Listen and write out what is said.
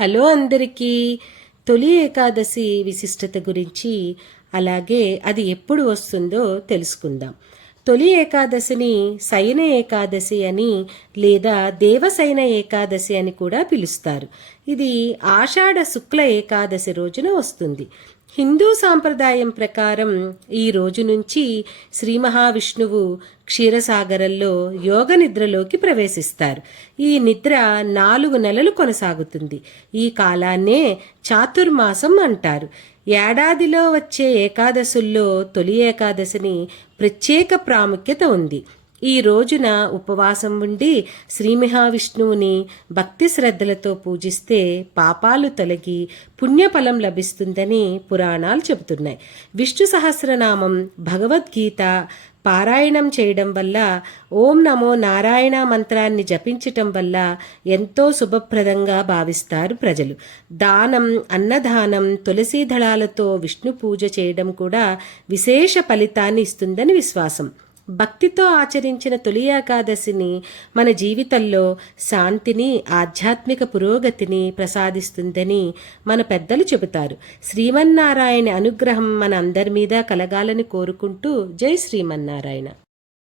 Hello అందరికీ. తొలి ఏకాదశి విశిష్టత గురించి, అలాగే అది ఎప్పుడు వస్తుందో తెలుసుకుందాం. తొలి ఏకాదశిని శయన ఏకాదశి అని లేదా దేవశయన ఏకాదశి అని కూడా పిలుస్తారు. ఇది ఆషాఢ శుక్ల ఏకాదశి రోజున వస్తుంది. హిందూ సాంప్రదాయం ప్రకారం ఈ రోజు నుంచి శ్రీ మహావిష్ణువు క్షీరసాగరంలో యోగ నిద్రలోకి ప్రవేశిస్తారు. ఈ నిద్ర 4 నెలలు కొనసాగుతుంది. ఈ కాలాన్నే చాతుర్మాసం అంటారు. ఏడాదిలో వచ్చే ఏకాదశుల్లో తొలి ఏకాదశిని ప్రత్యేక ప్రాముఖ్యత ఉంది. ఈ రోజున ఉపవాసం ఉండి శ్రీ మహావిష్ణువుని భక్తి శ్రద్ధలతో పూజిస్తే పాపాలు తొలగి పుణ్యఫలం లభిస్తుందని పురాణాలు చెబుతున్నాయి. విష్ణు సహస్రనామం, భగవద్గీత పారాయణం చేయడం వల్ల, ఓం నమో నారాయణ మంత్రాన్ని జపించటం వల్ల ఎంతో శుభప్రదంగా భావిస్తారు ప్రజలు. దానం, అన్నదానం, తులసీ దళాలతో విష్ణు పూజ చేయడం కూడా విశేష ఫలితాన్ని ఇస్తుందని విశ్వాసం. భక్తితో ఆచరించిన తొలి ఏకాదశిని మన జీవితంలో శాంతిని, ఆధ్యాత్మిక పురోగతిని ప్రసాదిస్తుందని మన పెద్దలు చెబుతారు. శ్రీమన్నారాయణ అనుగ్రహం మన అందరి మీద కలగాలని కోరుకుంటూ జై శ్రీమన్నారాయణ.